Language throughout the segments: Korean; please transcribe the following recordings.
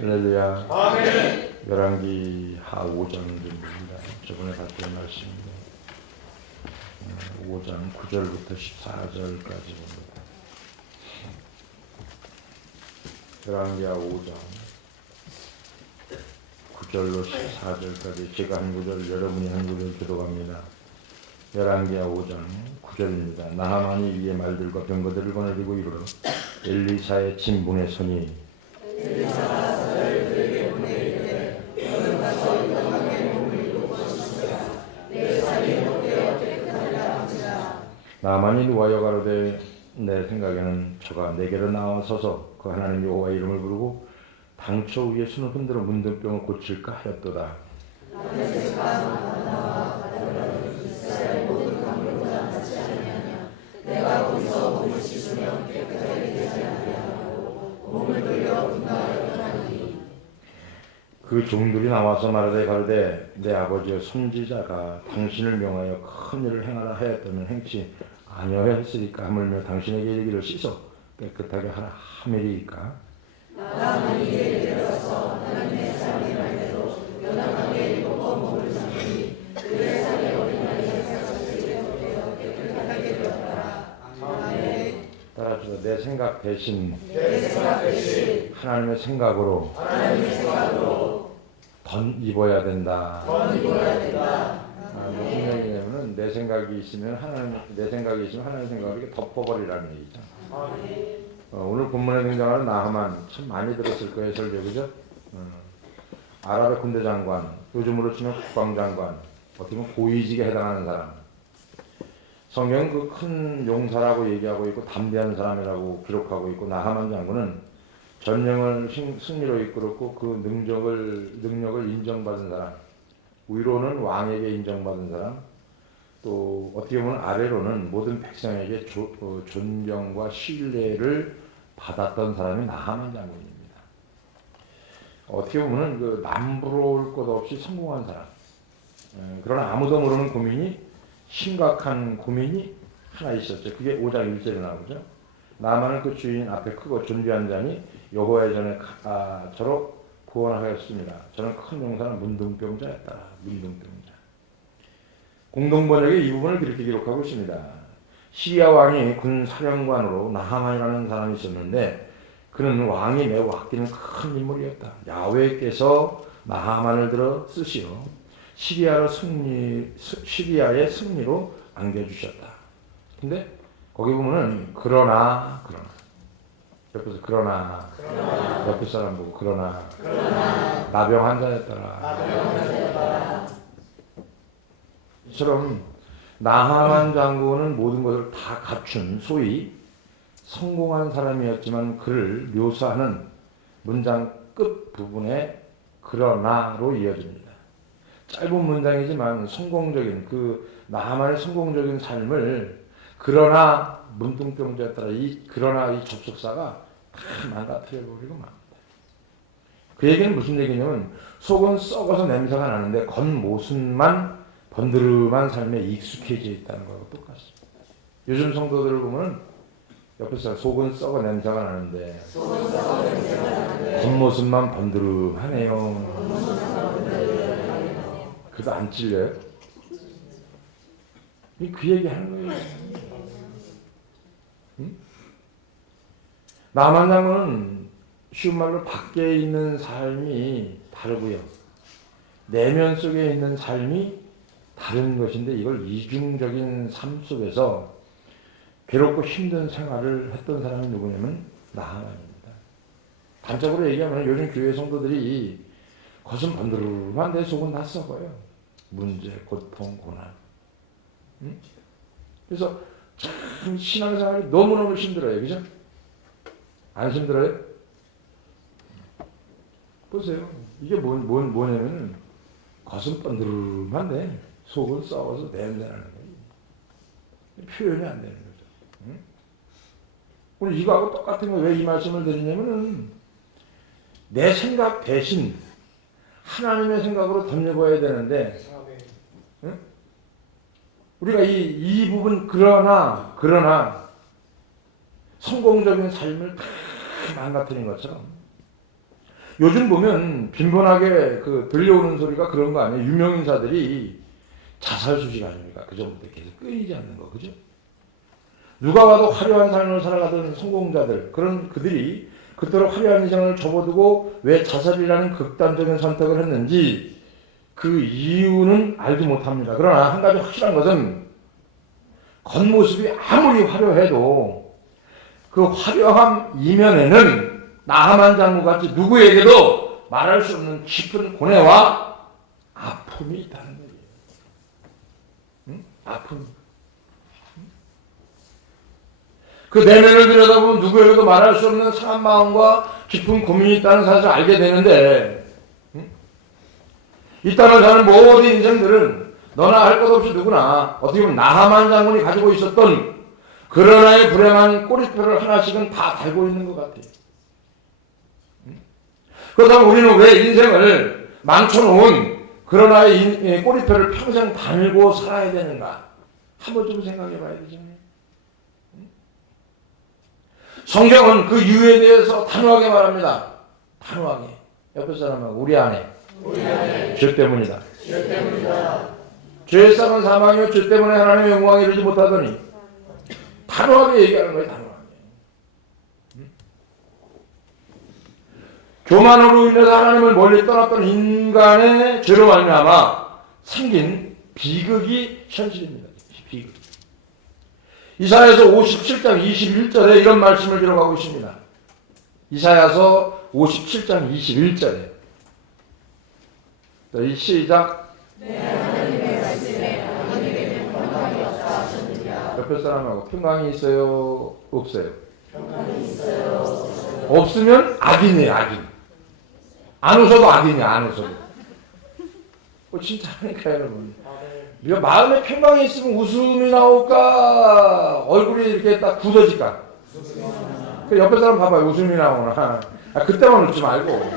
할렐루야. 아멘. 열왕기 하 5장 정도입니다. 저번에 봤던 말씀입니다. 5장 9절부터 14절까지 봅니다. 열왕기 하 5장 9절로 14절까지 제가 한 구절, 여러분이 한 구절 기록합니다. 열왕기 하 5장 9절입니다. 나하만이 이에 말들과 병거들을 거느리고 이르러 엘리사의 진분의 손이 나만이 누하여 가로되 내 생각에는 저가 내게로 나와서서 그 하나님 여호와의 이름을 부르고 당초 위에 손을 흔들어 문둥병을 고칠까 하였도다. 내가 거기서 몸을 씻으며 깨끗하게 되지 아니하고 몸을 돌려 분노하였더니 그 종들이 나와서 말하되 가로되 내 아버지여 선지자가 당신을 명하여 큰 일을 행하라 하였다면 행치 아니하였으리까 하물며 당신에게 이르기를 씻어 깨끗하게 하라 하매리이까. 나는 이에 이르러서 하나님의 삶의 말대로 연합하게 입고 몸을 삼으니 그의 살이 어린 날에 사자들이 되어 깨끗하게 되었더라. 아멘. 따라서 내 생각 대신 내 생각 대신 하나님의 생각으로 입어야 된다. 입어야 된다. 무슨 얘기냐면은 내 생각이 있으면 하나님 생각을 이렇게 덮어버리라는 얘기죠. 오늘 본문에 등장하는 나하만 참 많이 들었을 거예요, 설교, 그죠? 아랍의 군대 장관, 요즘으로 치면 국방장관, 어떻게 보면 고위직에 해당하는 사람. 성경은 그 큰 용사라고 얘기하고 있고 담대한 사람이라고 기록하고 있고, 나하만 장군은 전령을 승리로 이끌었고 그 능력을 인정받은 사람, 위로는 왕에게 인정받은 사람, 또 어떻게 보면 아래로는 모든 백성에게 존경과 신뢰를 받았던 사람이 나하만 장군입니다. 어떻게 보면 그 남부러울 것 없이 성공한 사람. 그러나 아무도 모르는 고민이, 심각한 고민이 하나 있었죠. 그게 5장 1절에 나오죠. 나만은 그 주인 앞에 크고 존귀한 자니 여호와의 전에 저로 구원하였습니다. 저는 큰 용사는 문둥병자였다. 문둥병자. 공동번역에 이 부분을 그렇게 기록하고 있습니다. 시리아 왕이 군 사령관으로 나하만이라는 사람이 있었는데 그는 왕이 매우 아끼는 큰 인물이었다. 야훼께서 나하만을 들어 쓰시어 시리아의 승리로 안겨주셨다. 근데 거기 보면은 그러나 옆에서 그러나 옆에 사람 보고 그러나 나병 환자였더라. 이처럼 나하만 장군은 모든 것을 다 갖춘 소위 성공한 사람이었지만 그를 묘사하는 문장 끝 부분에 그러나로 이어집니다. 짧은 문장이지만 성공적인 그 나하만의 성공적인 삶을 그러나 문둥병자였더라. 그러나 이 접속사가 다 망가뜨려 버리고 맙니다. 그 얘기는 무슨 얘기냐면 속은 썩어서 냄새가 나는데 겉모습만 번드름한 삶에 익숙해져 있다는 거하고 똑같습니다. 요즘 성도들을 보면 옆에서 속은 썩어 냄새가 나는데 겉모습만 번드름하네요. 그래도 안 찔려요? 그 얘기 하는 거예요. 응? 나하만 장군은 쉬운 말로 밖에 있는 삶이 다르고요. 내면 속에 있는 삶이 다른 것인데 이걸 이중적인 삶 속에서 괴롭고 힘든 생활을 했던 사람이 누구냐면 나하만입니다. 단적으로 얘기하면 요즘 교회 성도들이 겉은 번드름한데 속은 다 썩어요. 문제, 고통, 고난. 응? 그래서 참 신앙생활이 너무너무 힘들어요. 그죠? 안 힘들어요? 보세요. 이게 뭐냐면은 겉은 번드름한데 속은 썩어서 냄새나는 거예요. 표현이 안 되는 거죠. 응? 오늘 이거하고 똑같은 거 왜 이 말씀을 드리냐면은 내 생각 대신 하나님의 생각으로 덤려봐야 되는데 응? 우리가 이 부분 그러나 성공적인 삶을 다 망가뜨린 것처럼 요즘 보면 빈번하게 들려오는 소리가 그런 거 아니에요? 유명인사들이 자살 수식 아닙니까? 그 정도 계속 끊이지 않는 거, 그죠? 누가 봐도 화려한 삶을 살아가던 성공자들, 그런 그들이 그토록 화려한 인생을 접어두고 왜 자살이라는 극단적인 선택을 했는지 그 이유는 알지 못합니다. 그러나 한 가지 확실한 것은 겉모습이 아무리 화려해도 그 화려함 이면에는 나하만 장군같이 누구에게도 말할 수 없는 깊은 고뇌와 아픔이 있다는 거예요. 응? 아픔. 그 내면을 들여다보면 누구에게도 말할 수 없는 상한 마음과 깊은 고민이 있다는 사실을 알게 되는데, 이 땅을 사는 모든 인생들은 너나 할 것 없이 누구나 어떻게 보면 나하만 장군이 가지고 있었던 그런 하나의 불행한 꼬리표를 하나씩은 다 달고 있는 것 같아요. 그렇다면 우리는 왜 인생을 망쳐놓은 그런 하나의 꼬리표를 평생 달고 살아야 되는가? 한번 좀 생각해 봐야 되잖아요. 성경은 그 이유에 대해서 단호하게 말합니다. 단호하게. 옆에 사람하고 우리 안에 죄 때문이다. 죄의 싹은 사망이요 죄 때문에 하나님의 영광에 이르지 못하더니 단호하게 얘기하는 거예요. 단호하게. 교만으로 인해서 하나님을 멀리 떠났던 인간의 죄로 말미암아 생긴 비극이 현실입니다. 비극. 이사야서 57장 21절에 이런 말씀을 기록하고 있습니다. 이사야서 57장 21절에 시작. 하나님의 말씀에 하나님에게는 평강이 없다 하셨느냐. 옆에 사람하고 평강이 있어요? 없어요? 평강이 있어요. 없으면 악인이에요. 악인. 안 웃어도 악인이야. 안 웃어도. 진짜 하니까 여러분. 우리가 마음에 평강이 있으면 웃음이 나올까? 얼굴이 이렇게 딱 굳어질까? 그 옆에 사람 봐봐요. 웃음이 나오나. 그때만 웃지 말고.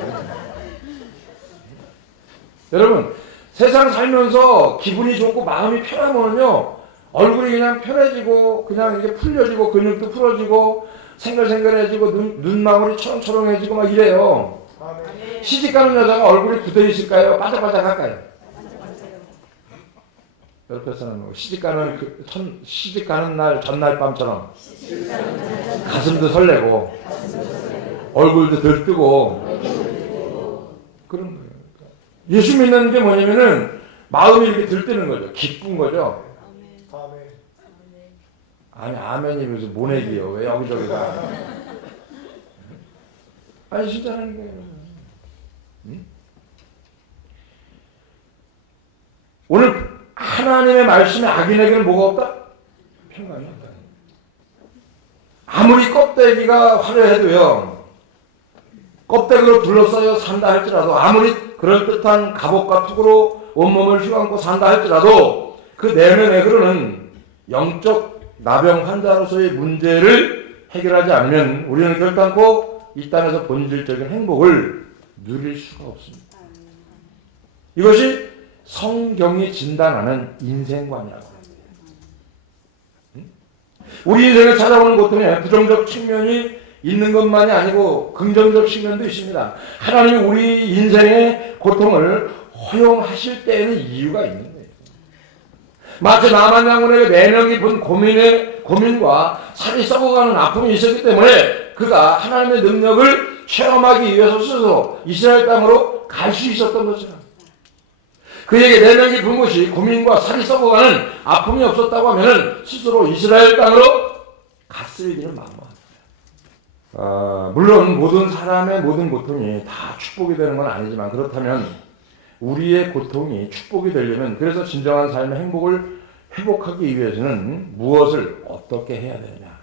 여러분, 세상 살면서 기분이 좋고 마음이 편하면요, 얼굴이 그냥 편해지고, 그냥 이게 풀려지고, 근육도 풀어지고, 생글생글해지고, 눈망울이 초롱초롱해지고 막 이래요. 시집가는 여자가 얼굴이 굳어 있을까요? 바짝바짝할까요? 옆에 사람은 시집가는 날 전날 밤처럼 가슴도 설레고 얼굴도 들뜨고 그런 거예요. 예수 믿는 게 뭐냐면은 마음이 이렇게 들뜨는 거죠. 기쁜 거죠. 아니 아멘이 무슨 모내기요. 왜 여기저기 가. 아니 진짜 하는 거예요. 응? 오늘 하나님의 말씀에 악인에게는 뭐가 없다? 평강이 없다. 아무리 껍데기가 화려해도요, 껍데기로 둘러싸여 산다 할지라도, 아무리 그럴듯한 갑옷과 투구로 온몸을 휘감고 산다 할지라도 그 내면에 흐르는 영적 나병 환자로서의 문제를 해결하지 않으면 우리는 결단코 이 땅에서 본질적인 행복을 누릴 수가 없습니다. 이것이 성경이 진단하는 인생관이라고 합니다. 우리 인생을 찾아오는 고통에 부정적 측면이 있는 것만이 아니고 긍정적 측면도 있습니다. 하나님이 우리 인생의 고통을 허용하실 때에는 이유가 있는 거예요. 마치 나만 장군에게 내면 깊은 고민과 살이 썩어가는 아픔이 있었기 때문에 그가 하나님의 능력을 체험하기 위해서 스스로 이스라엘 땅으로 갈 수 있었던 것처럼, 그에게 내면 깊은 것이 고민과 살이 썩어가는 아픔이 없었다고 하면 스스로 이스라엘 땅으로 갔을 일은 만무합니다. 물론 모든 사람의 모든 고통이 다 축복이 되는 건 아니지만, 그렇다면 우리의 고통이 축복이 되려면, 그래서 진정한 삶의 행복을 회복하기 위해서는 무엇을 어떻게 해야 되느냐.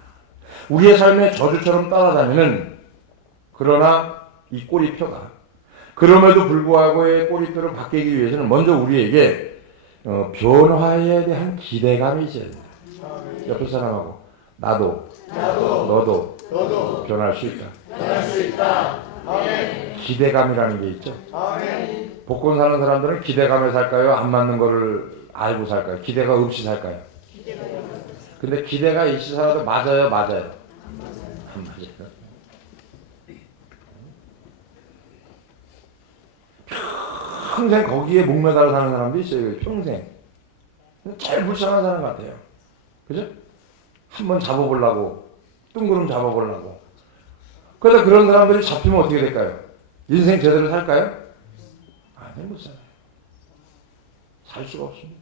우리의 삶의 저주처럼 따라다니는, 그러나 이 꼬리표가 그럼에도 불구하고의 꼬리표를 바뀌기 위해서는 먼저 우리에게 변화에 대한 기대감이 있어야 됩니다. 옆에 사람하고 너도 변할 수 있다. 아멘. 기대감이라는 게 있죠. 아멘. 복권 사는 사람들은 기대감에 살까요? 안 맞는 거를 알고 살까요? 기대가 없이 살까요? 근데 기대가 있이 살아도 맞아요? 안 맞아요. 평생 거기에 목매달아 사는 사람도 있어요. 평생. 제일 불쌍한 사람 같아요. 그죠? 한번 잡아보려고, 뜬구름 잡아보려고. 그래서 그런 사람들이 잡히면 어떻게 될까요? 인생 제대로 살까요? 아니, 못 살아요. 살 수가 없습니다.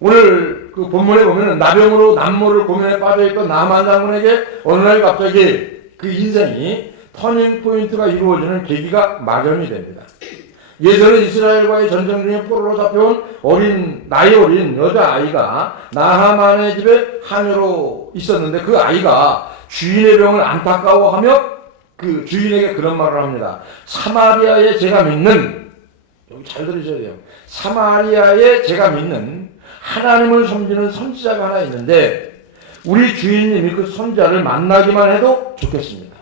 오늘 그 본문에 보면은 나병으로 남모를 고민에 빠져있던 나만 장군에게 어느 날 갑자기 그 인생이 터닝 포인트가 이루어지는 계기가 마련이 됩니다. 예전에 이스라엘과의 전쟁 중에 포로로 잡혀온 나이 어린 여자아이가 나하만의 집에 하녀로 있었는데 그 아이가 주인의 병을 안타까워하며 그 주인에게 그런 말을 합니다. 사마리아에 제가 믿는, 여기 잘 들으셔야 돼요. 사마리아에 제가 믿는 하나님을 섬기는 선지자가 하나 있는데 우리 주인님이 그 선지자를 만나기만 해도 좋겠습니다.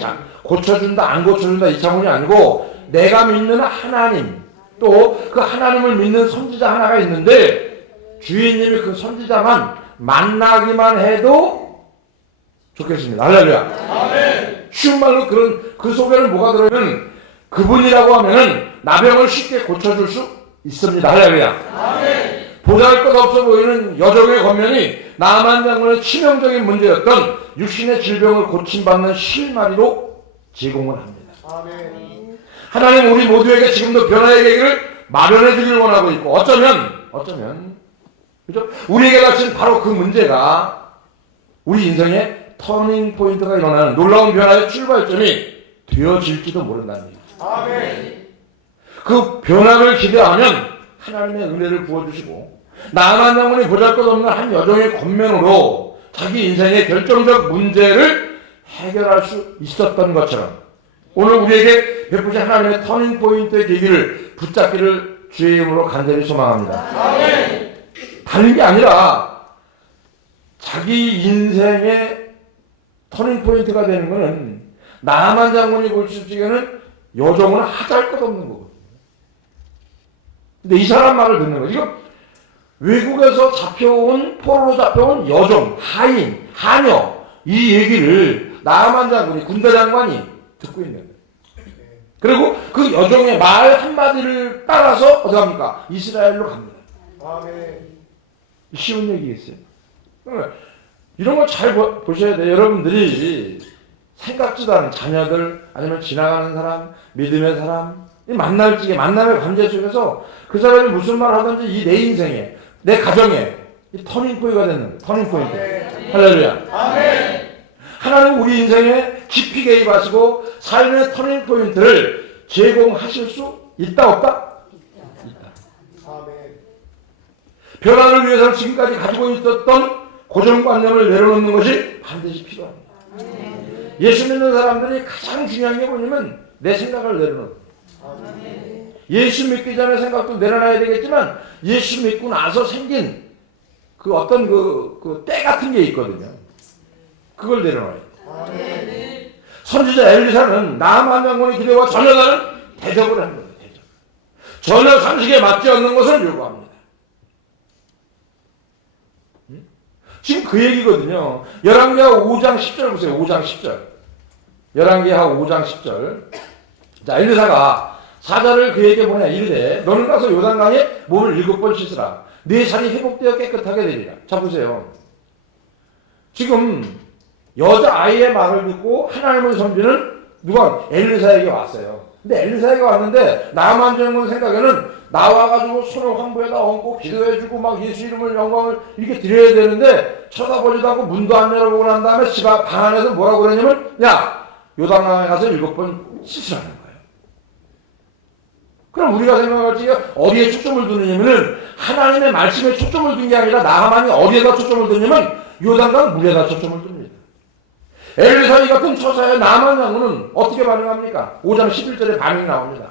자, 고쳐준다 안 고쳐준다 이 차원이 아니고 내가 믿는 하나님, 또 그 하나님을 믿는 선지자 하나가 있는데 주인님이 그 선지자만 만나기만 해도 좋겠습니다. 할렐루야. 아멘. 쉬운 말로 그 속에는 뭐가 들어있는 그분이라고 하면은 나병을 쉽게 고쳐줄 수 있습니다. 할렐루야. 아멘. 보잘것없어 보이는 여종의 권면이 나만 장군의 치명적인 문제였던 육신의 질병을 고침받는 실마리로 제공을 합니다. 아멘. 하나님 우리 모두에게 지금도 변화의 계기를 마련해 주기를 원하고 있고 어쩌면 그죠? 우리에게 닥친 바로 그 문제가 우리 인생의 터닝 포인트가 일어나는 놀라운 변화의 출발점이 되어질지도 모른다는 얘기죠. 아멘. 그 변화를 기대하면 하나님의 은혜를 부어주시고 나만 장군이 보잘것없는 한 여종의 권면으로 자기 인생의 결정적 문제를 해결할 수 있었던 것처럼 오늘 우리에게 베푸신 하나님의 터닝 포인트의 계기를 붙잡기를 주의 이름으로 간절히 소망합니다. 아멘. 다른 게 아니라 자기 인생의 터닝 포인트가 되는 것은 나만 장군이 볼 수 있기에는 여종은 하잘것없는 거거든요. 근데 이 사람 말을 듣는 거죠. 이거 외국에서 포로로 잡혀온 여종, 하인, 하녀 이 얘기를 나만 장군이 군대 장관이 듣고 있는 거예요. 그리고 그 여종의 말 한마디를 따라서 어디 갑니까? 이스라엘로 갑니다. 아멘. 쉬운 얘기겠어요. 이런 걸 잘 보셔야 돼요. 여러분들이 생각지도 않은 자녀들 아니면 지나가는 사람, 믿음의 사람 만남의 관계 속에서 그 사람이 무슨 말 하든지 이 내 인생에 내 가정에 이 터닝 포인트가 되는 거예요. 터닝 포인트. 아멘. 할렐루야. 아멘. 하나님 우리 인생에 깊이 개입하시고 삶의 터닝 포인트를 제공하실 수 있다 없다? 있다. 아멘. 변화를 위해서 지금까지 가지고 있었던 고정관념을 내려놓는 것이 반드시 필요합니다. 아멘. 예수 믿는 사람들이 가장 중요한 게 뭐냐면 내 생각을 내려놓는 거예요. 예수 믿기 전에 생각도 내려놔야 되겠지만 예수 믿고 나서 생긴 그 어떤 그 때 같은 게 있거든요. 그걸 내려놔야 돼. 선지자 엘리사는 나만 장군의 기대와 전혀 다른 대접을 한 거예요. 대접. 전혀 상식에 맞지 않는 것을 요구합니다. 지금 그 얘기거든요. 열왕기하 5장 10절 보세요. 5장 10절. 열왕기하 5장 10절. 자, 엘리사가 사자를 그에게 보내 이르되 너는 가서 요단강에 몸을 7번 씻으라. 네 살이 회복되어 깨끗하게 되리라. 자, 보세요. 지금 여자아이의 말을 듣고 하나님을 섬기는 누가 엘리사에게 왔어요. 근데 엘리사에게 왔는데 나만 장군 생각에는 나와가지고 손을 황부에다 얹고 기도해주고 막 예수 이름을 영광을 이렇게 드려야 되는데 쳐다보지도 않고 문도 안 열어보고 난 다음에 집 방 안에서 뭐라고 그러냐면 야 요단강에 가서 7번 씻으라는 거예요. 그럼 우리가 생각할 때 어디에 초점을 두느냐면은 하나님의 말씀에 초점을 둔 게 아니라 나하만이 어디에다 초점을 두냐면 요단강 물에다 초점을 둡니다. 엘리사 같은 처사에 나만 장군은 어떻게 반응합니까? 5장 11절에 반응이 나옵니다.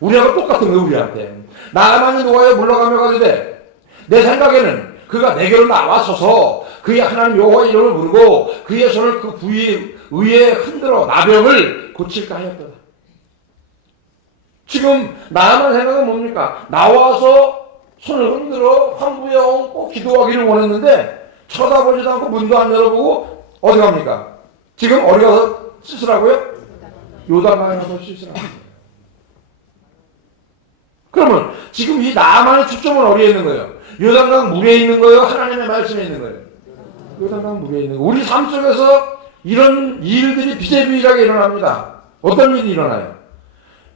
우리하고 똑같은 거예요. 우리한테 나만이 노아에 물러가며 가는데 내 생각에는 그가 내게로 나와서서 그의 하나님 여호와 이름을 부르고 그의 손을 그 부위 위에 흔들어 나병을 고칠까 하였더라. 지금 나만 생각은 뭡니까? 나와서 손을 흔들어 황부에 얹고 기도하기를 원했는데 쳐다보지도 않고 문도 안 열어보고 어디 갑니까? 지금 어디 가서 씻으라고요? 요단강에 가서 씻으라는 거예요. 그러면 지금 이 나만의 초점은 어디에 있는 거예요? 요단강 물에 있는 거예요? 하나님의 말씀에 있는 거예요? 요단강 물에 있는 거예요. 우리 삶 속에서 이런 일들이 비대비하게 일어납니다. 어떤 일이 일어나요?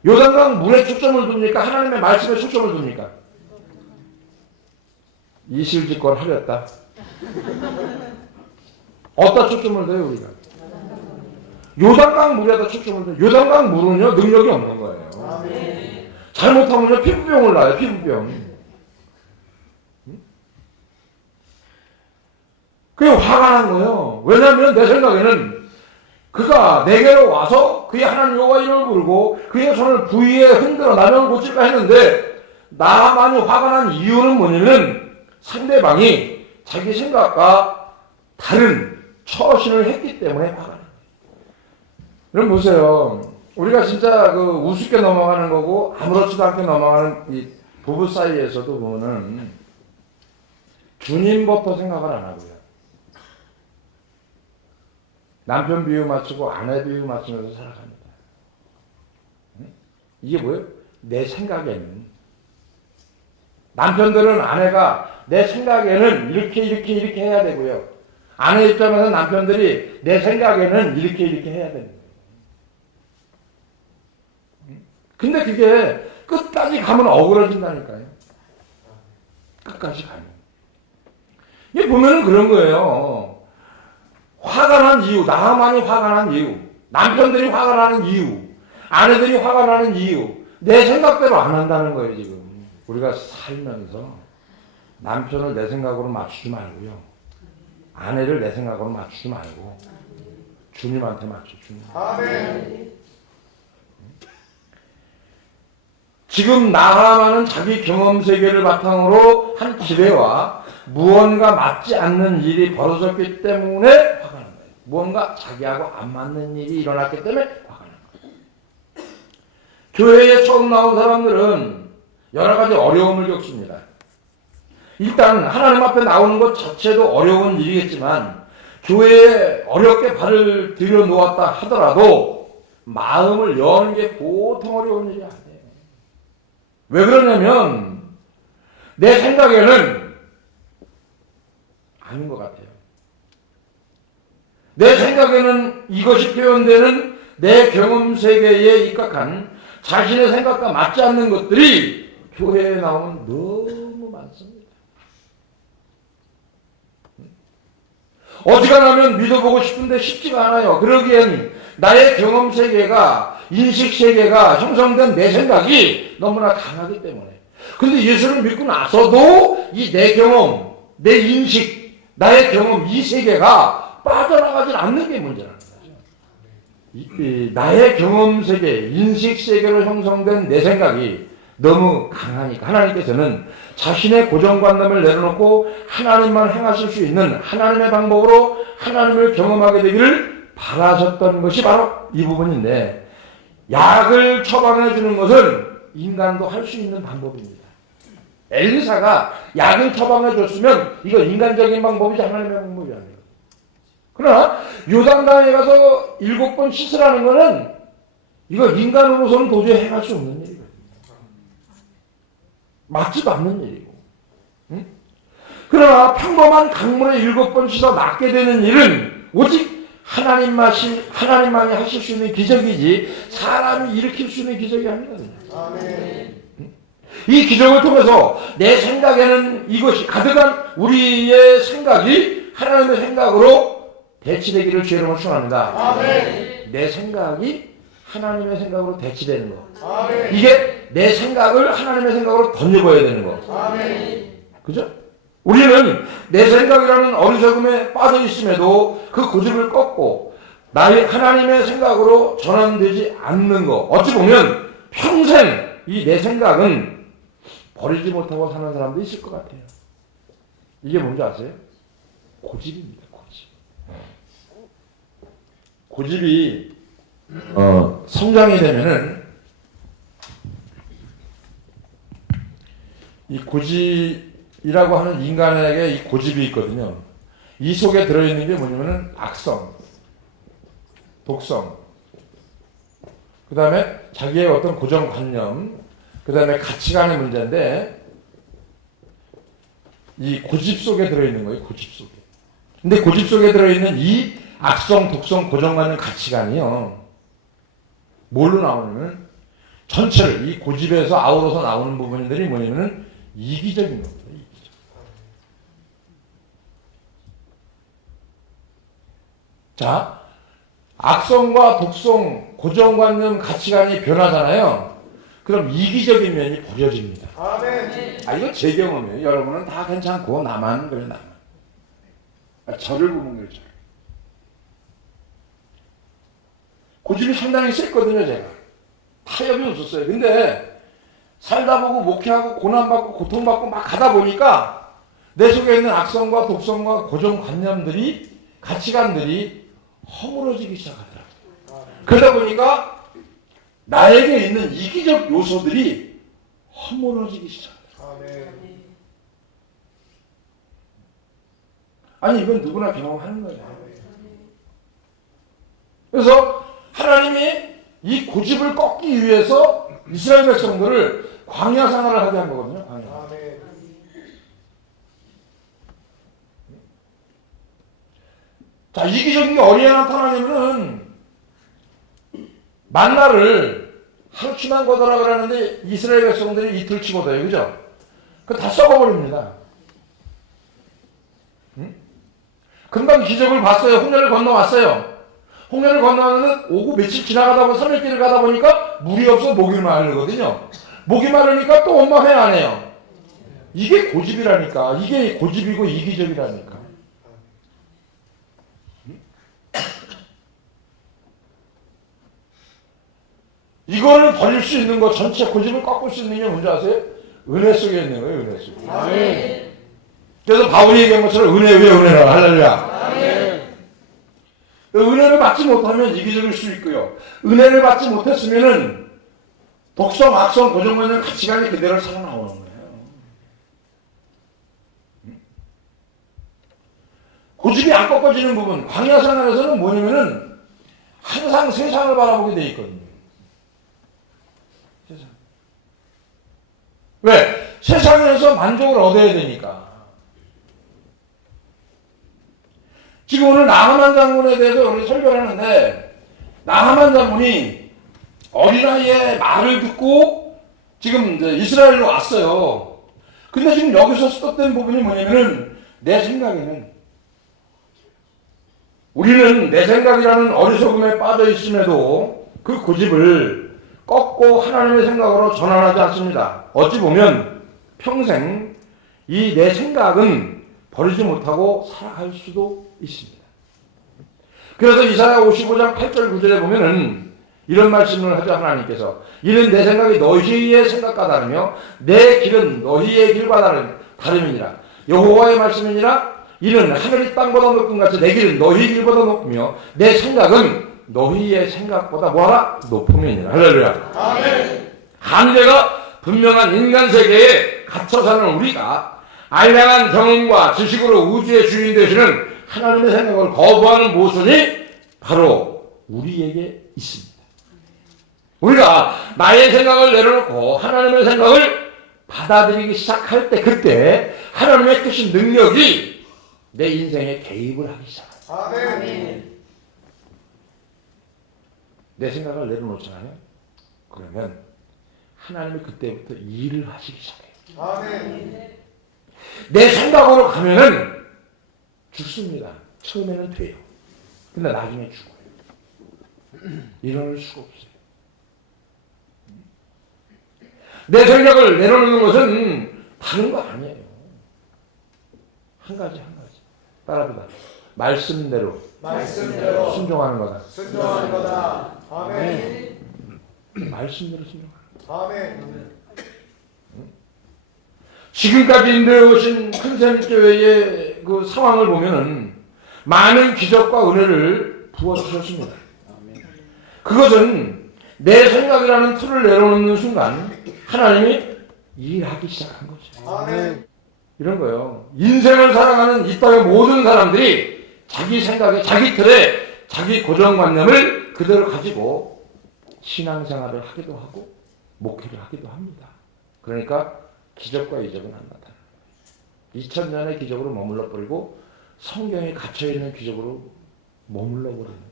요단강 물에 초점을 둡니까? 하나님의 말씀에 초점을 둡니까? 이실직권 하렸다. 어디다 초점을 둬요 우리가? 요단강 물에다 초점을 둬요. 요단강 물은요 능력이 없는 거예요. 잘못하면요 피부병을 낳아요. 피부병. 그게 화가 난 거예요. 왜냐하면 내 생각에는 그가 내게로 와서 그의 하나님 여호와 이름을 부르고 그의 손을 부위에 흔들어 나병을 고칠까 했는데 나만이 화가 난 이유는 뭐냐면 상대방이 자기 생각과 다른 처신을 했기 때문에 화가 나요. 여러분 보세요. 우리가 진짜 그 우습게 넘어가는 거고 아무렇지도 않게 넘어가는 이 부부 사이에서도 보면은 주님부터 생각을 안 하고요. 남편 비유 맞추고 아내 비유 맞추면서 살아갑니다. 이게 뭐예요? 내 생각에는 남편들은 아내가 내 생각에는 이렇게 해야 되고요. 아내 입장에서 남편들이 내 생각에는 이렇게 해야 됩니다. 근데 그게 끝까지 가면 억울해진다니까요. 끝까지 가면. 이게 보면은 그런 거예요. 화가 난 이유, 나만이 화가 난 이유, 남편들이 화가 나는 이유, 아내들이 화가 나는 이유, 내 생각대로 안 한다는 거예요, 지금. 우리가 살면서 남편을 내 생각으로 맞추지 말고요. 아내를 내 생각으로 맞추지 말고 주님한테 맞춰, 주님. 아멘. 지금 나하만은 자기 경험 세계를 바탕으로 한 지뢰와 무언가 맞지 않는 일이 벌어졌기 때문에 화가 난 거예요. 무언가 자기하고 안 맞는 일이 일어났기 때문에 화가 난 거예요. 교회에 처음 나온 사람들은 여러 가지 어려움을 겪습니다. 일단 하나님 앞에 나오는 것 자체도 어려운 일이겠지만 교회에 어렵게 발을 들여놓았다 하더라도 마음을 여는 게 보통 어려운 일이 아니에요. 왜 그러냐면 내 생각에는 아닌 것 같아요. 내 생각에는 이것이 표현되는 내 경험 세계에 입각한 자신의 생각과 맞지 않는 것들이 교회에 나오면 너무 많습니다. 어지간하면 믿어보고 싶은데 쉽지가 않아요. 그러기엔 나의 경험 세계가 인식 세계가 형성된 내 생각이 너무나 강하기 때문에. 근데 예수를 믿고 나서도 이 내 경험, 내 인식, 나의 경험 이 세계가 빠져나가지 않는 게 문제라는 거죠. 나의 경험 세계, 인식 세계로 형성된 내 생각이 너무 강하니까 하나님께서는 자신의 고정관념을 내려놓고 하나님만 행하실 수 있는 하나님의 방법으로 하나님을 경험하게 되기를 바라셨던 것이 바로 이 부분인데 약을 처방해 주는 것은 인간도 할 수 있는 방법입니다. 엘리사가 약을 처방해 줬으면 이거 인간적인 방법이지 하나님의 방법이 아니에요. 그러나 요단강에 가서 7번 씻으라는 것은 이거 인간으로서는 도저히 행할 수 없는 일이에요. 맞지도 않는 일이고. 응? 그러나 평범한 강물에 7번 씻어 낫게 되는 일은 오직 하나님만이 하실 수 있는 기적이지 사람이 일으킬 수 있는 기적이 아니거든요. 아멘. 이 기적을 통해서 내 생각에는 이것이 가득한 우리의 생각이 하나님의 생각으로 대치되기를 주의 이름으로 축원합니다. 아멘. 내 생각이 하나님의 생각으로 대치되는 거. 아멘. 이게 내 생각을 하나님의 생각으로 던져봐야 되는 거. 아멘. 그죠? 우리는 내 생각이라는 어리석음에 빠져 있음에도 그 고집을 꺾고 나의 하나님의 생각으로 전환되지 않는 거. 어찌 보면 평생 이 내 생각은 버리지 못하고 사는 사람도 있을 것 같아요. 이게 뭔지 아세요? 고집입니다. 고집. 고집이 성장이 되면은 이 고집이라고 하는 인간에게 이 고집이 있거든요. 이 속에 들어있는 게 뭐냐면은 악성, 독성, 그 다음에 자기의 어떤 고정관념, 그 다음에 가치관의 문제인데 이 고집 속에 들어있는 거예요. 고집 속에. 근데 고집 속에 들어있는 이 악성, 독성, 고정관념, 가치관이요. 뭘로 나오냐면 전체를 이 고집에서 아우러서 나오는 부분들이 뭐냐면 이기적인 겁니다. 이기적. 자, 악성과 독성, 고정관념, 가치관이 변하잖아요. 그럼 이기적인 면이 버려집니다. 아멘. 이건 제 경험이에요. 여러분은 다 괜찮고 나만 그래 나만. 저를 보면 그렇죠. 고집이 상당히 셌거든요. 제가 타협이 없었어요. 근데 살다 보고 목회하고 고난받고 고통받고 막 가다 보니까 내 속에 있는 악성과 독성과 고정관념들이 가치관들이 허물어지기 시작하더라고요. 그러다 보니까 나에게 있는 이기적 요소들이 허물어지기 시작하더라고요. 아니 이건 누구나 경험하는 거예요. 그래서 하나님이 이 고집을 꺾기 위해서 이스라엘 백성들을 광야 생활을 하게 한 거거든요. 광야. 자, 이기적인 게 어디에 나타나냐면은 만나를 하루치만 거더라 그러는데 이스라엘 백성들이 이틀치 거둬요. 그죠? 그거 다 썩어버립니다. 응? 금방 기적을 봤어요. 홍해를 건너왔어요. 홍해를 건너는 오고 며칠 지나가다 보면 3일길을 가다 보니까 물이 없어 목이 마르거든요. 목이 마르니까 또 엄마 회 안 해요. 이게 고집이라니까. 이게 고집이고 이기적이라니까. 이거를 버릴 수 있는 거, 전체 고집을 꺾을 수 있는 게 뭔지 아세요? 은혜 속에 있는 거예요. 은혜 속에. 아멘. 그래서 바울이 얘기한 것처럼 은혜 위에 은혜라. 할렐루야. 아멘. 은혜를 받지 못하면 이기적일 수 있고요. 은혜를 받지 못했으면은 독성, 악성, 고정관념 가치관이 그대로 살아나오는 거예요. 고집이 안 꺾어지는 부분, 광야 생활에서는 뭐냐면은 항상 세상을 바라보게 돼 있거든요. 세상. 왜? 세상에서 만족을 얻어야 되니까. 지금 오늘 나하만 장군에 대해서 우리 설교를 하는데, 나하만 장군이 어린아이의 말을 듣고 지금 이제 이스라엘로 왔어요. 근데 지금 여기서 스톱된 부분이 뭐냐면은, 내 생각에는, 우리는 내 생각이라는 어리석음에 빠져 있음에도 그 고집을 꺾고 하나님의 생각으로 전환하지 않습니다. 어찌 보면 평생 이 내 생각은 버리지 못하고 살아갈 수도 있습니다. 그래서 이사야 55장 8절 9절에 보면은 이런 말씀을 하죠. 하나님께서 이는 내 생각이 너희의 생각과 다르며 내 길은 너희의 길과 다름이니라. 여호와의 말씀이니라. 이는 하늘이 땅보다 높은 같이 내 길은 너희 길보다 높으며 내 생각은 너희의 생각보다 뭐하라? 높음이니라. 할렐루야. 아멘. 한계가 분명한 인간 세계에 갇혀 사는 우리가 알량한 경험과 지식으로 우주의 주인 되시는 하나님의 생각을 거부하는 모순이 바로 우리에게 있습니다. 우리가 나의 생각을 내려놓고 하나님의 생각을 받아들이기 시작할 때 그때 하나님의 크신 능력이 내 인생에 개입을 하기 시작합니다. 아멘. 내 생각을 내려놓잖아요. 그러면 하나님이 그때부터 일을 하시기 시작해요. 아멘. 내 생각으로 가면은 죽습니다. 처음에는 돼요. 근데 나중에 죽어요. 일어날 수가 없어요. 내 생각을 내려놓는 것은 다른 거 아니에요. 한 가지. 따라합니다. 말씀대로 순종하는 거다. 순종하는 거다. 아멘. 말씀대로 순종하는 거다. 아멘. 지금까지 인도해 오신 큰샘교회의 그 상황을 보면은 많은 기적과 은혜를 부어주셨습니다. 그것은 내 생각이라는 틀을 내려놓는 순간 하나님이 일하기 시작한 거죠. 아멘. 이런 거예요. 인생을 살아가는 이 땅의 모든 사람들이 자기 생각에, 자기 틀에, 자기 고정관념을 그대로 가지고 신앙생활을 하기도 하고 목회를 하기도 합니다. 그러니까 기적과 이적은 안 나타나요. 2000년의 기적으로 머물러 버리고 성경에 갇혀있는 기적으로 머물러 버리는.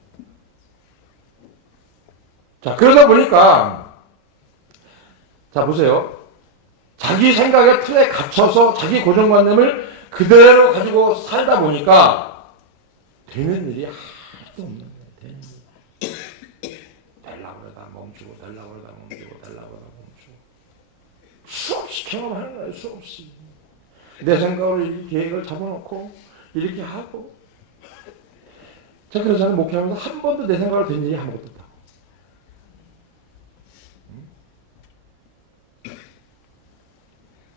자, 그러다 보니까 자 보세요. 자기 생각의 틀에 갇혀서 자기 고정관념을 그대로 가지고 살다 보니까 되는 일이 하나도 없는 거예요. 되는 일. 되려고 그러다 멈추고 되려고 그러다 멈추고 되려고 그러다 멈추고 수없이 경험하는 거예요. 수없이. 내 생각으로 이렇게 계획을 잡아놓고 이렇게 하고 자 그래서 저는 목회하면서 한 번도 내 생각으로 된 일이 아무것도 없다고.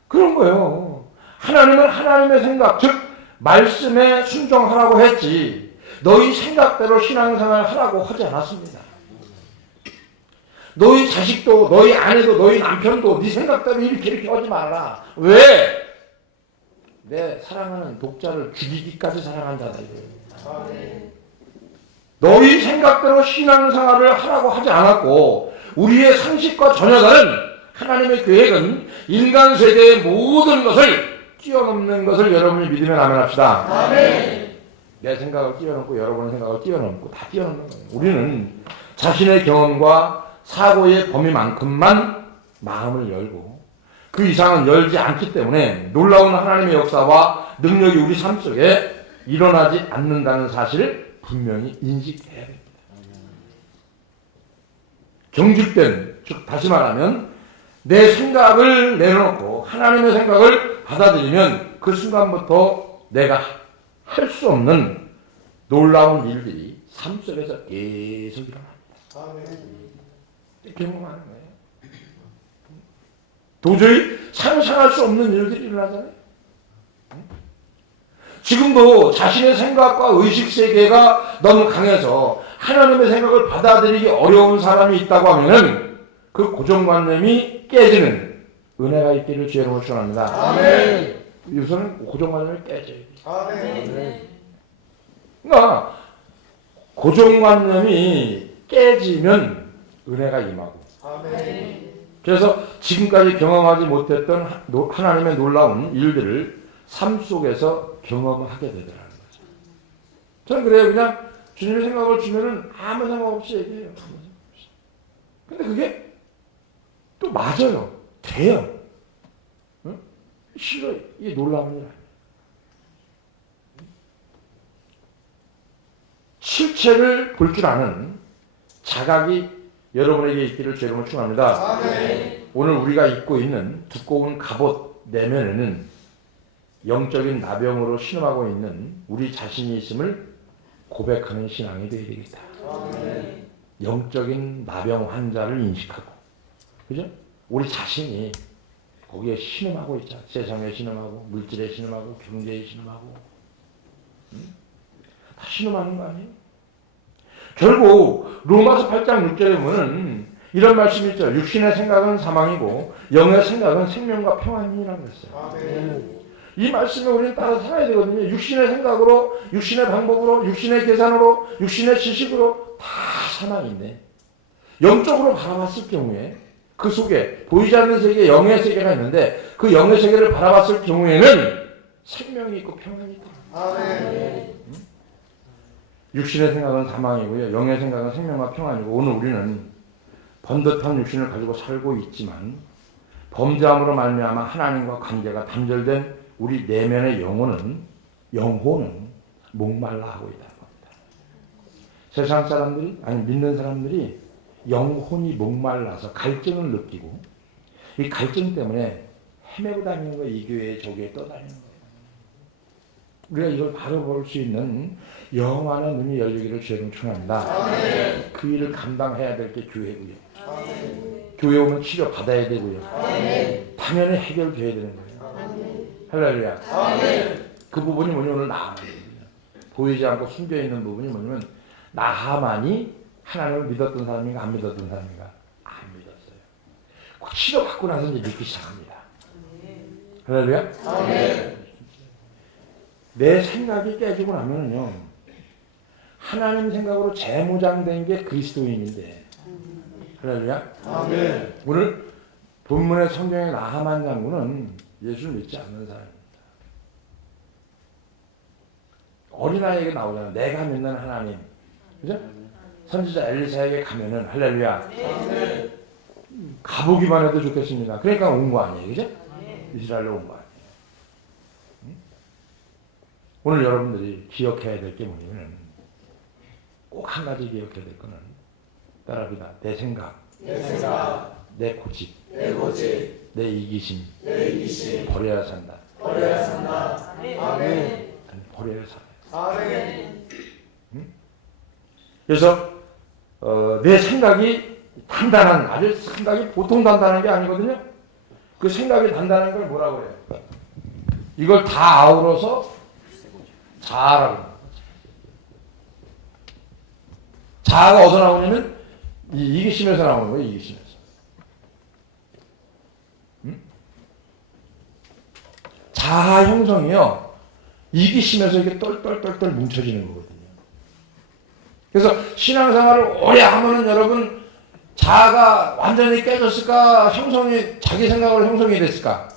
그런 거예요. 하나님은 하나님의 생각, 즉 말씀에 순종하라고 했지 너희 생각대로 신앙생활 하라고 하지 않았습니다. 너희 자식도 너희 아내도 너희 남편도 네 생각대로 이렇게 하지 말아라. 왜? 내 사랑하는 독자를 죽이기까지 사랑한다는 거예요. 너희 생각대로 신앙생활을 하라고 하지 않았고 우리의 상식과 전혀 다른 하나님의 계획은 인간 세계의 모든 것을 뛰어넘는 것을 여러분이 믿으면 아멘합시다. 아멘. 내 생각을 뛰어넘고 여러분의 생각을 뛰어넘고 다 뛰어넘는 거예요. 우리는 자신의 경험과 사고의 범위만큼만 마음을 열고 그 이상은 열지 않기 때문에 놀라운 하나님의 역사와 능력이 우리 삶 속에 일어나지 않는다는 사실을 분명히 인식해야 됩니다. 경직된, 즉 다시 말하면 내 생각을 내려놓고 하나님의 생각을 받아들이면 그 순간부터 내가 할 수 없는 놀라운 일들이 삶 속에서 계속 일어납니다. 경험하는 거예요. 도저히 상상할 수 없는 일들이 일어나잖아요. 지금도 자신의 생각과 의식세계가 너무 강해서 하나님의 생각을 받아들이기 어려운 사람이 있다고 하면은 그 고정관념이 깨지는 은혜가 있기를 주의 이름으로 축원합니다. 아멘. 우선은 고정관념이 깨져야 돼요. 아멘. 그러니까 고정관념이 깨지면 은혜가 임하고. 아멘. 그래서 지금까지 경험하지 못했던 하나님의 놀라운 일들을 삶 속에서 경험하게 되더라는 거죠. 저는 그래요. 그냥 주님의 생각을 주면은 아무 생각 없이 얘기해요. 근데 그게 또 맞아요. 돼요. 응? 싫어요. 이게 놀라운 일 아니에요. 실체를 볼 줄 아는 자각이 여러분에게 있기를 주의 이름으로 축원합니다. 오늘 우리가 입고 있는 두꺼운 갑옷 내면에는 영적인 나병으로 신음하고 있는 우리 자신이 있음을 고백하는 신앙이 되어야 되겠다. 영적인 나병 환자를 인식하고, 그죠? 우리 자신이 거기에 신음하고 있죠. 세상에 신음하고, 물질에 신음하고, 경제에 신음하고, 다 신음하는 거 아니에요? 결국 로마서 8장 6절에 보면 이런 말씀이 있죠. 육신의 생각은 사망이고 영의 생각은 생명과 평안이라고 했어요. 이 말씀에 우리는 따라 살아야 되거든요. 육신의 생각으로, 육신의 방법으로, 육신의 계산으로, 육신의 지식으로 다 사망인데 영적으로 바라봤을 경우에 그 속에 보이지 않는 세계, 영의 세계가 있는데 그 영의 세계를 바라봤을 경우에는 생명이 있고 평안이 있다. 아멘. 육신의 생각은 사망이고요. 영의 생각은 생명과 평안이고 오늘 우리는 번듯한 육신을 가지고 살고 있지만 범죄함으로 말미암아 하나님과 관계가 단절된 우리 내면의 영혼은 목말라 하고 있다는 겁니다. 세상 사람들이 아니 믿는 사람들이 영혼이 목말라서 갈증을 느끼고 이 갈증 때문에 헤매고 다니는 거예요. 이 교회에 저 교회에 떠다니는 거예요. 우리가 이걸 바로 볼 수 있는 영안의 눈이 열리기를 주님 축원합니다. 그 일을 감당해야 될 게 교회고요. 교회 오면 치료 받아야 되고요. 당연히 해결돼야 되는 거예요. 할렐루야. 그 부분이 뭐냐면 오늘 나하만입니다. 보이지 않고 숨겨 있는 부분이 뭐냐면 나하만이 하나님을 믿었던 사람인가 안 믿었던 사람인가 안 믿었어요. 그 치료 받고 나서 이제 믿기 시작합니다. 할렐루야. 내 생각이 깨지고 나면은요 하나님 생각으로 재무장된 게 그리스도인인데 할렐루야. 아멘. 오늘 본문의 성경의 나하만 장군은 예수를 믿지 않는 사람입니다. 어린아이에게 나오잖아요. 내가 믿는 하나님. 그죠? 선지자 엘리사에게 가면은 할렐루야. 가보기만 해도 좋겠습니다. 그러니까 온 거 아니에요. 그죠? 이스라엘로 온 거 아니에요. 오늘 여러분들이 기억해야 될 게 뭐냐면 꼭 한 가지 기억해야 될 거는 따라합니다. 내 생각, 내 고집, 내 이기심, 버려야 산다. 아멘. 버려야 살아요. 아멘. 그래서 내 생각이 단단한, 아주 생각이 보통 단단한 게 아니거든요. 그 생각이 단단한 걸 뭐라고 그래요? 이걸 다 아우러서 자아라고 합니다. 자아가 어디서 나오냐면 이 이기심에서 나오는 거예요. 이기심에서. 자아 형성이요. 이기심에서 이게 똘똘똘똘 뭉쳐지는 거거든요. 그래서 신앙생활을 오래 하면은 여러분 자아가 완전히 깨졌을까? 형성이 자기 생각으로 형성이 됐을까?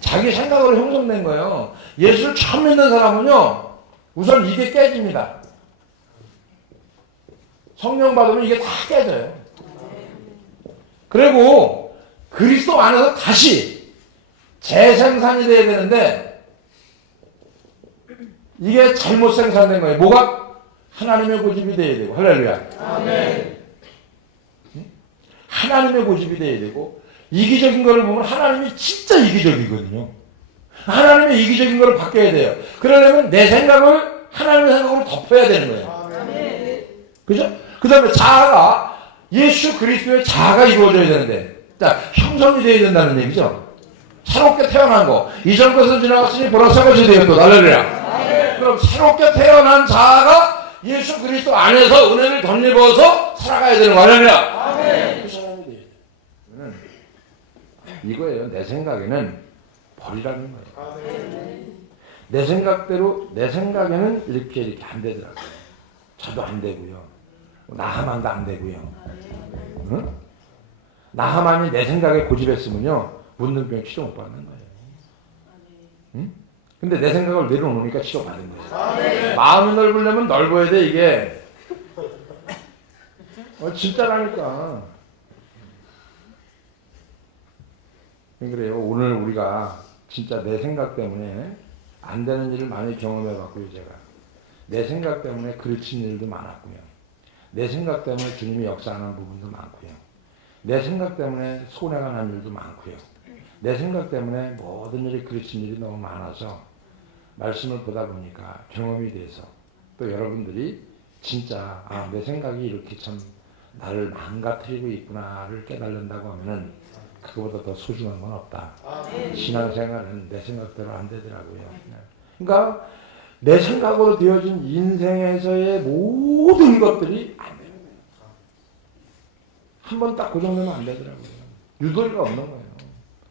자기 생각으로 형성된 거예요. 예수를 처음 믿는 사람은요. 우선 이게 깨집니다. 성령 받으면 이게 다 깨져요. 그리고 그리스도 안에서 다시 재생산이 돼야 되는데 이게 잘못 생산된 거예요. 뭐가? 하나님의 고집이 돼야 되고. 할렐루야. 아멘. 하나님의 고집이 돼야 되고 이기적인 거를 보면 하나님이 진짜 이기적이거든요. 하나님의 이기적인 거를 바뀌어야 돼요. 그러려면 내 생각을 하나님의 생각으로 덮어야 되는 거예요. 그죠? 그 다음에 자아가 예수 그리스도의 자아가 이루어져야 되는데 자 형성이 돼야 된다는 얘기죠. 새롭게 태어난 거 이전 것은 지나갔으니 보라 새 것이 되었다. 할렐루야. 그럼 새롭게 태어난 자아가 예수 그리스도 안에서 은혜를 덧입어서 살아가야 되는 거 할렐루야. 그 사람이 돼야 돼요. 이거예요. 내 생각에는 버리라는 거예요. 내 생각대로 내 생각에는 이렇게 안 되더라고요. 저도 안 되고요. 나하만도 안 되고요. 응? 나하만이 내 생각에 고집했으면요 문둥병 치료 못 받는 거예요. 응? 근데 내 생각을 내려놓으니까 치료 받은 거예요. 마음이 넓으려면 넓어야 돼 이게. 진짜라니까. 그래요. 오늘 우리가 진짜 내 생각 때문에 안 되는 일을 많이 경험해봤고요. 제가 내 생각 때문에 그르친 일도 많았고요. 내 생각 때문에 주님이 역사하는 부분도 많고요. 내 생각 때문에 손해가 난 일도 많고요. 내 생각 때문에 모든 일이 그르친 일이 너무 많아서 말씀을 보다 보니까 경험이 돼서 또 여러분들이 진짜 내 생각이 이렇게 참 나를 망가뜨리고 있구나를 깨달는다고 하면은 그거보다 더 소중한 건 없다. 신앙생활은 내 생각대로 안 되더라고요. 그러니까 내 생각으로 되어진 인생에서의 모든 것들이 안 되는 거예요. 한 번 딱 고정되면 안 되더라고요. 유도리가 없는 거예요.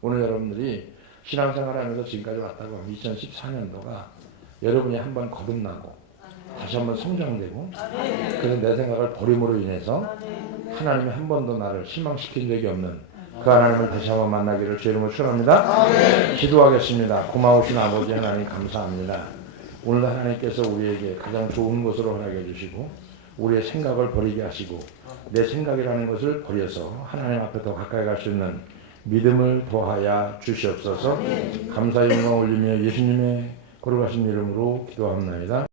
오늘 여러분들이 신앙생활 하면서 지금까지 왔다고 하면 2014년도가 여러분이 한 번 거듭나고 다시 한 번 성장되고 그래서 내 생각을 버림으로 인해서 하나님이 한 번도 나를 실망시킨 적이 없는 그 하나님을 다시 한번 만나기를 주 이름으로 축원합니다. 기도하겠습니다. 고마우신 아버지 하나님 감사합니다. 오늘 하나님께서 우리에게 가장 좋은 것으로 허락해 주시고 우리의 생각을 버리게 하시고 내 생각이라는 것을 버려서 하나님 앞에 더 가까이 갈 수 있는 믿음을 더하여 주시옵소서. 감사의 영광 올리며 예수님의 거룩하신 이름으로 기도합니다.